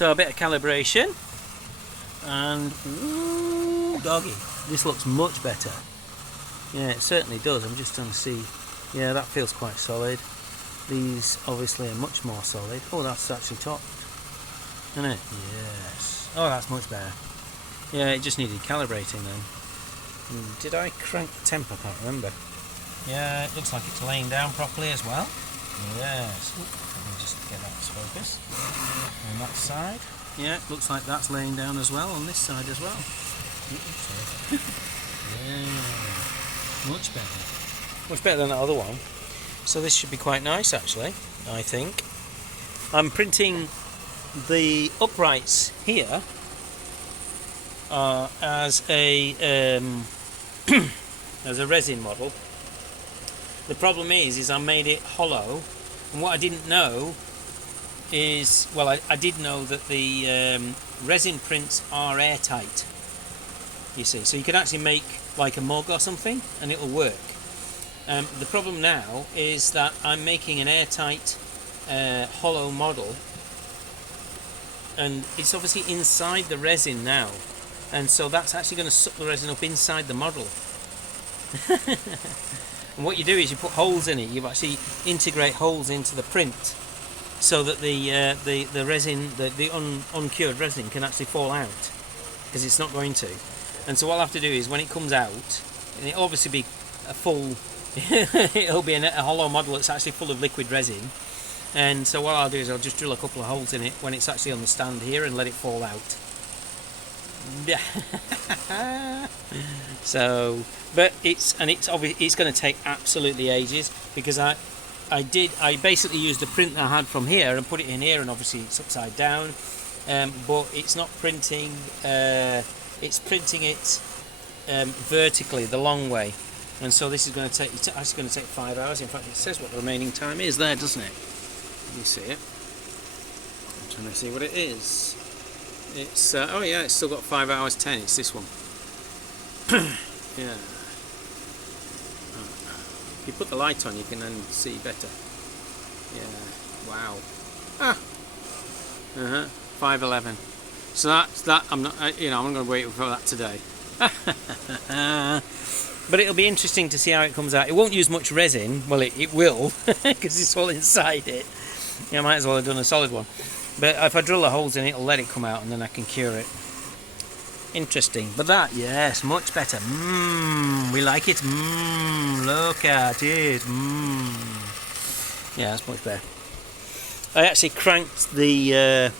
So a bit of calibration, and ooh, doggy, this looks much better. Yeah, it certainly does. I'm just trying to see. Yeah, that feels quite solid. These obviously are much more solid. Oh, that's actually topped, isn't it? Yes. Oh, that's much better. Yeah, it just needed calibrating then. Did I crank the temp? I can't remember. Yeah, it looks like it's laying down properly as well. Yes. Let me just get that to focus. On that side. Yeah, it looks like that's laying down as well on this side as well. Yeah, much better. Much better than that other one. So this should be quite nice actually, I think. I'm printing the uprights here as a as a resin model. The problem is I made it hollow, and what I didn't know is, well, I did know that the resin prints are airtight, you see, so you could actually make like a mug or something and it'll work. The problem now is that I'm making an airtight hollow model, and it's obviously inside the resin now, and so that's actually going to suck the resin up inside the model. And what you do is you put holes in it. You actually integrate holes into the print so that the resin, the uncured resin, can actually fall out, because it's not going to. And so what I'll have to do is, when it comes out, and it'll obviously be a full it'll be a hollow model that's actually full of liquid resin, and so what I'll do is I'll just drill a couple of holes in it when it's actually on the stand here and let it fall out. So, but it's obviously it's going to take absolutely ages, because I basically used a print that I had from here and put it in here, and obviously it's upside down, but it's not printing, it's printing it vertically the long way, and so this is going to take, it's actually going to take 5 hours. In fact, it says what the remaining time is there, doesn't it? Let me see it. I'm trying to see what it is. It's oh yeah, it's still got 5 hours 10. It's this one. Yeah. If you put the light on, you can then see better. Yeah. Wow. Ah. 5:11. So that's that. I'm not. I'm not going to wait for that today. But it'll be interesting to see how it comes out. It won't use much resin. Well, it will, because it's all inside it. Yeah, I might as well have done a solid one. But if I drill the holes in it, it'll let it come out, and then I can cure it. Interesting. But that, yes, much better. We like it. Look at it. Yeah, that's much better. I actually cranked the...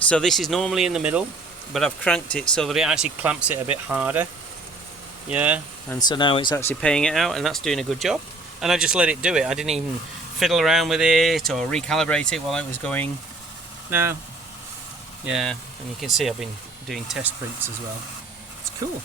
so this is normally in the middle, but I've cranked it so that it actually clamps it a bit harder. Yeah, and so now it's actually paying it out, and that's doing a good job. And I just let it do it. I didn't even fiddle around with it or recalibrate it while it was going. No. Yeah, and you can see I've been doing test prints as well. It's cool.